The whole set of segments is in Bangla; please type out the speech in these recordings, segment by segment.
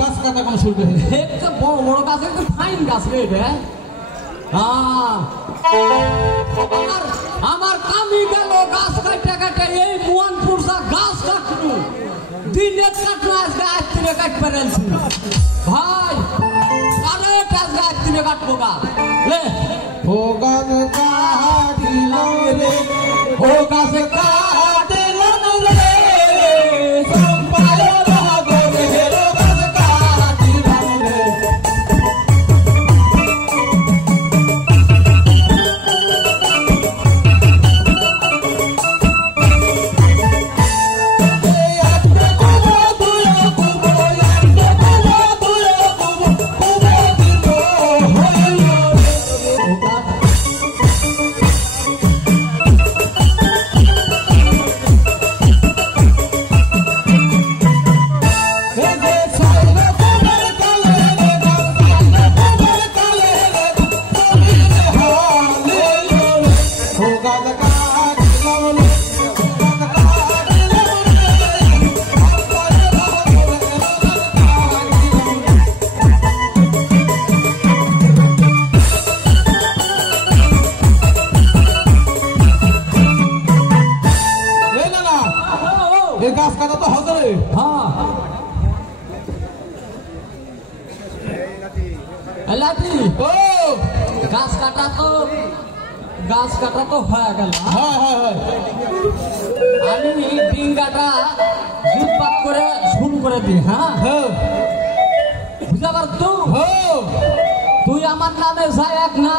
গাছ কাটা কোন শুরু করে একটা বড় বড় গাছ একটা ফাইন গাছ রে এটা আমার কামি গেল গাছ কাটা কাটা এই মুয়ানপুর যা গাছ কাটলু দিনে কাটলো আজকে আজ থেকে কাট পেরেছি ভাই আরে আজকে আজ থেকে কাটবো গাছ লে ও গাছ কাটিলাম রে ও গাছ কাটিলাম রে গাছ কাটা তো হবে রে হ্যাঁ লাঠি ও গাছ কাটা তো হয়ে গেল হ্যাঁ হ্যাঁ হ্যাঁ আমি ডিঙ্গাটা জুটপাত করে শুরু করে দিই হ্যাঁ হ্যাঁ বুঝতে পার তুই আমার নামে যাই এক না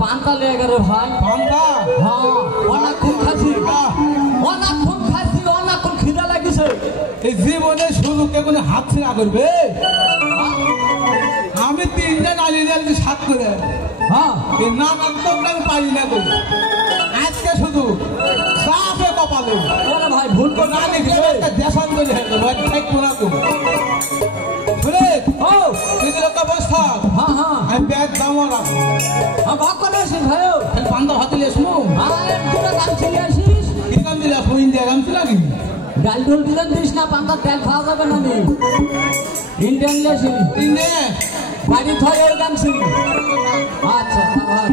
পান্তা লেগে গেলে ভাই পান্তা হ্যাঁ অনেকক্ষণ খাচ্ছি অনেকক্ষণ খিদা লাগিছে এই জীবনে সুযোগকে কোনো হাত ছিঁড়া করবে আমি তিনটা নালি দিয়ে সাত করে হ্যাঁ এই না তো আমি পারি না করি আজকে শুধু সাপে কপালে ওরে ভাই ভুল করে না লিখলে একটা দেশান করে থাকবো না তো শুনে ও তুই লোকটা বসা হ্যাঁ হ্যাঁ আমি ব্যাগ দামও রাখবো ভাগ করে আসিস ভাই খালি পান্তা ভাত দিলে শুনো দুটো গান ছিঁড়ে আসিস কি কাম দিলে ইন্ডিয়া গাম ছিল নাকি ডাল ডোল দিলে দিস না পান্তা তেল খাওয়া যাবে না নি ইন্ডিয়ান লেসি ইন্ডিয়া বাড়ি থয়ে এই গান ছিল আচ্ছা ভাই